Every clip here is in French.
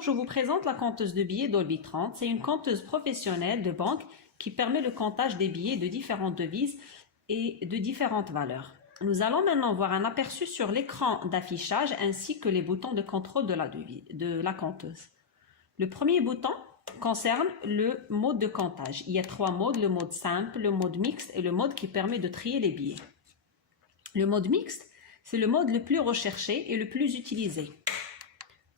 Bonjour, je vous présente la compteuse de billets Dolby 30. C'est une compteuse professionnelle de banque qui permet le comptage des billets de différentes devises et de différentes valeurs. Nous allons maintenant voir un aperçu sur l'écran d'affichage ainsi que les boutons de contrôle de la compteuse. Le premier bouton concerne le mode de comptage. Il y a trois modes, le mode simple, le mode mixte et le mode qui permet de trier les billets. Le mode mixte, c'est le mode le plus recherché et le plus utilisé.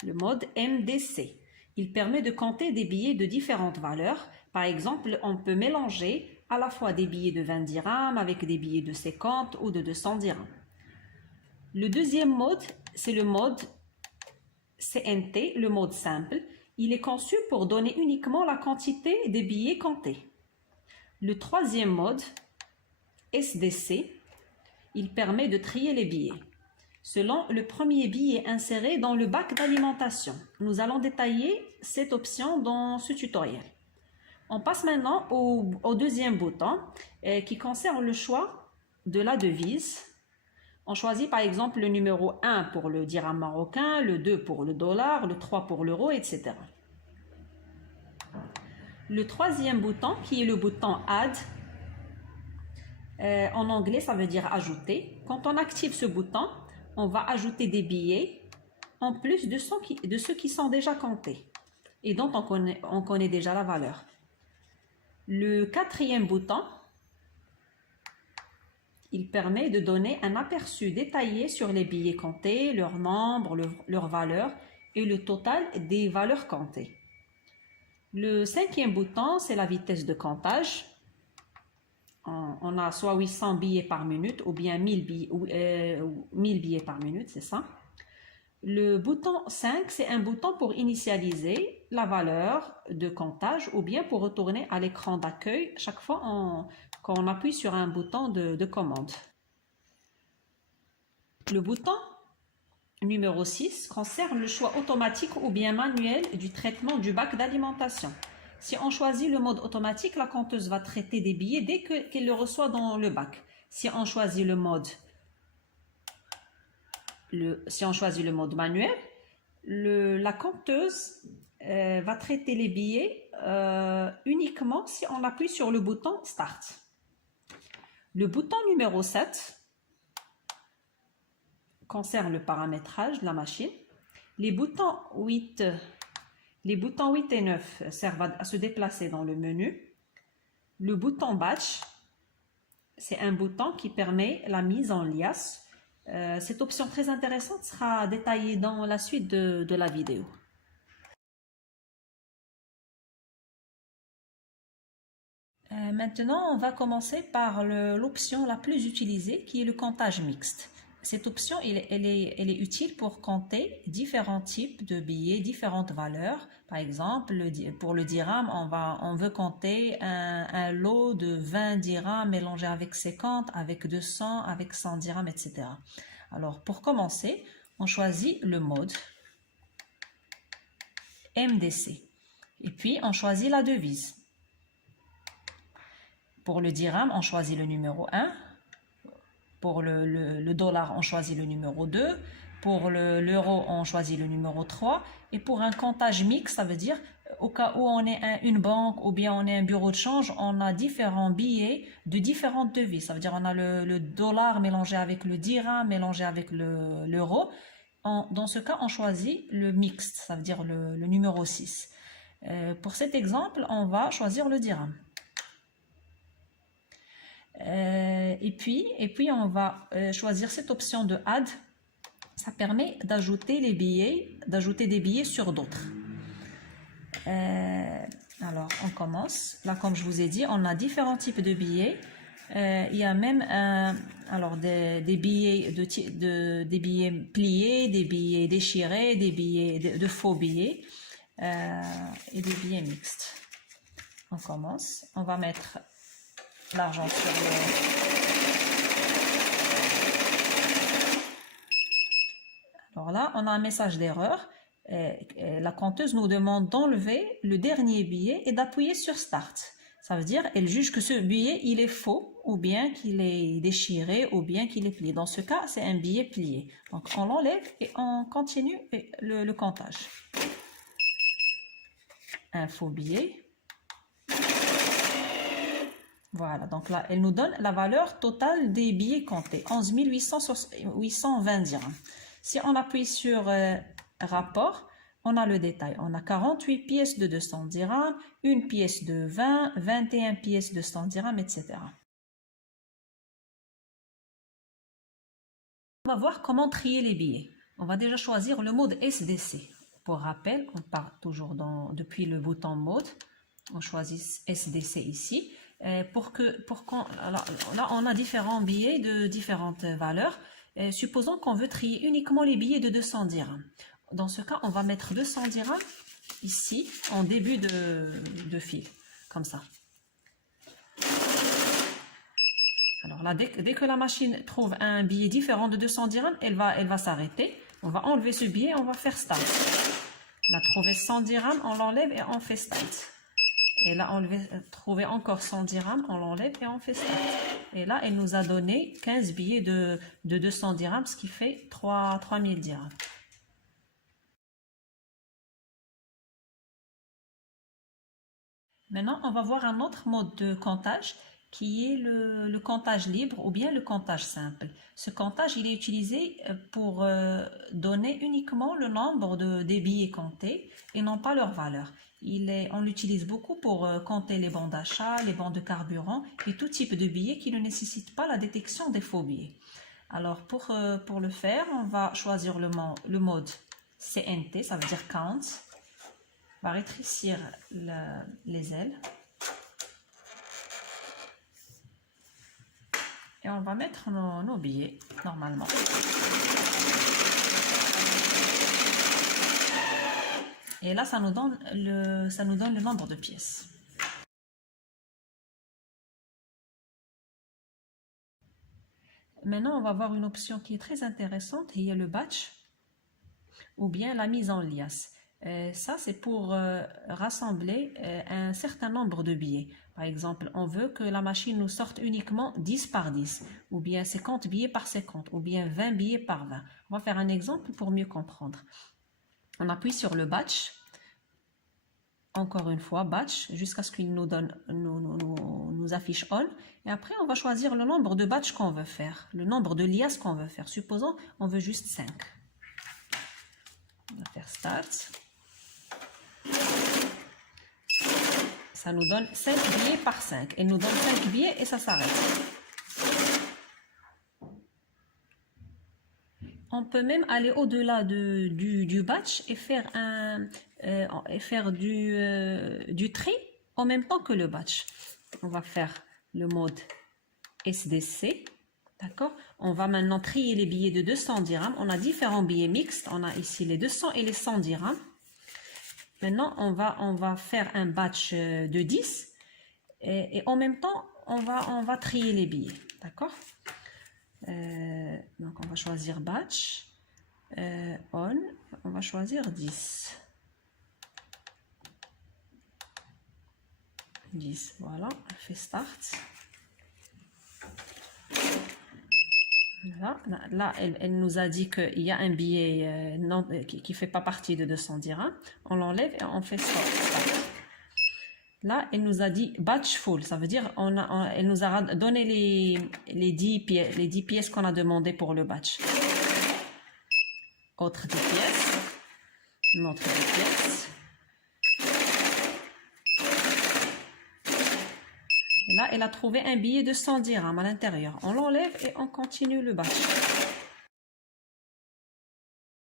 Le mode MDC. Il permet de compter des billets de différentes valeurs. Par exemple, on peut mélanger à la fois des billets de 20 dirhams avec des billets de 50 ou de 200 dirhams. Le deuxième mode, c'est le mode CNT, le mode simple. Il est conçu pour donner uniquement la quantité des billets comptés. Le troisième mode, SDC, il permet de trier les billets selon le premier billet inséré dans le bac d'alimentation. Nous allons détailler cette option dans ce tutoriel. On passe maintenant au deuxième bouton qui concerne le choix de la devise. On choisit par exemple le numéro 1 pour le dirham marocain, le 2 pour le dollar, le 3 pour l'euro, etc. Le troisième bouton qui est le bouton Add, en anglais ça veut dire ajouter. Quand on active ce bouton, on va ajouter des billets en plus de ceux qui sont déjà comptés et dont on connaît déjà la valeur. Le quatrième bouton, il permet de donner un aperçu détaillé sur les billets comptés, leur nombre, leur valeur et le total des valeurs comptées. Le cinquième bouton, c'est la vitesse de comptage. On a soit 800 billets par minute ou bien 1000 billets par minute, c'est ça. Le bouton 5, c'est un bouton pour initialiser la valeur de comptage ou bien pour retourner à l'écran d'accueil chaque fois qu'on appuie sur un bouton de commande. Le bouton numéro 6 concerne le choix automatique ou bien manuel du traitement du bac d'alimentation. Si on choisit le mode automatique, la compteuse va traiter des billets dès qu'elle le reçoit dans le bac. Si on choisit le mode manuel, la compteuse va traiter les billets uniquement si on appuie sur le bouton Start. Le bouton numéro 7 concerne le paramétrage de la machine. Les boutons 8 et 9 servent à se déplacer dans le menu. Le bouton Batch, c'est un bouton qui permet la mise en liasse. Cette option très intéressante sera détaillée dans la suite de la vidéo. Maintenant, on va commencer par l'option la plus utilisée qui est le comptage mixte. Cette option, elle est utile pour compter différents types de billets, différentes valeurs. Par exemple, pour le dirham, on veut compter un lot de 20 dirhams mélangé avec 50, avec 200, avec 100 dirhams, etc. Alors, pour commencer, on choisit le mode MDC. Et puis, on choisit la devise. Pour le dirham, on choisit le numéro 1. Pour le dollar, on choisit le numéro 2. Pour l'euro, on choisit le numéro 3. Et pour un comptage mixte, ça veut dire au cas où on est une banque ou bien on est un bureau de change, on a différents billets de différentes devises. Ça veut dire on a le dollar mélangé avec le dirham, mélangé avec l'euro. Dans ce cas, on choisit le mixte, ça veut dire le numéro 6. Pour cet exemple, on va choisir le dirham. Et puis on va choisir cette option de Add. Ça permet d'ajouter des billets sur d'autres. Alors on commence. Là, comme je vous ai dit, on a différents types de billets. Il y a même des billets des billets pliés, des billets déchirés, des billets de faux billets et des billets mixtes. On commence. On va mettre l'argent sur Alors là, on a un message d'erreur. La compteuse nous demande d'enlever le dernier billet et d'appuyer sur Start. Ça veut dire qu'elle juge que ce billet, il est faux, ou bien qu'il est déchiré, ou bien qu'il est plié. Dans ce cas, c'est un billet plié. Donc, on l'enlève et on continue le comptage. un faux billet. Voilà, donc là, elle nous donne la valeur totale des billets comptés, 11 820 dirhams. Si on appuie sur rapport, on a le détail. On a 48 pièces de 200 dirhams, une pièce de 20, 21 pièces de 100 dirhams, etc. On va voir comment trier les billets. On va déjà choisir le mode SDC. Pour rappel, on part toujours depuis le bouton mode. On choisit SDC ici. Là, on a différents billets de différentes valeurs. Supposons qu'on veut trier uniquement les billets de 200 dirhams. Dans ce cas, on va mettre 200 dirhams ici, en début de fil, comme ça. Alors là, dès que la machine trouve un billet différent de 200 dirhams, elle va s'arrêter. On va enlever ce billet, on va faire Start. On a trouvé 100 dirhams, on l'enlève et on fait Start. Et là, on va trouver encore 100 dirhams, on l'enlève et on fait Start. Et là, elle nous a donné 15 billets de 200 dirhams, ce qui fait 3000 dirhams. Maintenant, on va voir un autre mode de comptage qui est le comptage libre ou bien le comptage simple. Ce comptage, il est utilisé pour donner uniquement le nombre des billets comptés et non pas leur valeur. On l'utilise beaucoup pour compter les bons d'achat, les bons de carburant et tout type de billets qui ne nécessitent pas la détection des faux billets. Alors, pour le faire, on va choisir le mode CNT, ça veut dire Count. On va rétrécir les ailes. Et on va mettre nos billets, normalement. Et là, ça nous donne le nombre de pièces. Maintenant, on va voir une option qui est très intéressante. Il y a le batch ou bien la mise en liasse. Ça, c'est pour rassembler un certain nombre de billets. Par exemple, on veut que la machine nous sorte uniquement 10 par 10, ou bien 50 billets par 50, ou bien 20 billets par 20. On va faire un exemple pour mieux comprendre. On appuie sur le batch. Encore une fois, batch, jusqu'à ce qu'il nous affiche on. Et après, on va choisir le nombre de batch qu'on veut faire, le nombre de liasses qu'on veut faire. Supposons, on veut juste 5. On va faire Start. Ça nous donne 5 billets par 5. Elle nous donne 5 billets et ça s'arrête. On peut même aller au-delà du batch et faire du tri en même temps que le batch. On va faire le mode SDC. D'accord? On va maintenant trier les billets de 200 dirhams. On a différents billets mixtes. On a ici les 200 et les 100 dirhams. Maintenant, on va faire un batch de 10 et en même temps, on va trier les billets. D'accord? Donc, on va choisir batch, on va choisir 10. 10, voilà, on fait Start. Là, elle nous a dit qu'il y a un billet qui ne fait pas partie de 200 dirhams. On l'enlève et on fait Start. Là, elle nous a dit batch full. Ça veut dire elle nous a donné les 10 pièces qu'on a demandé pour le batch. Autre 10 pièces. Une autre 10 pièces. Et là, elle a trouvé un billet de 100 dirhams à l'intérieur. On l'enlève et on continue le batch.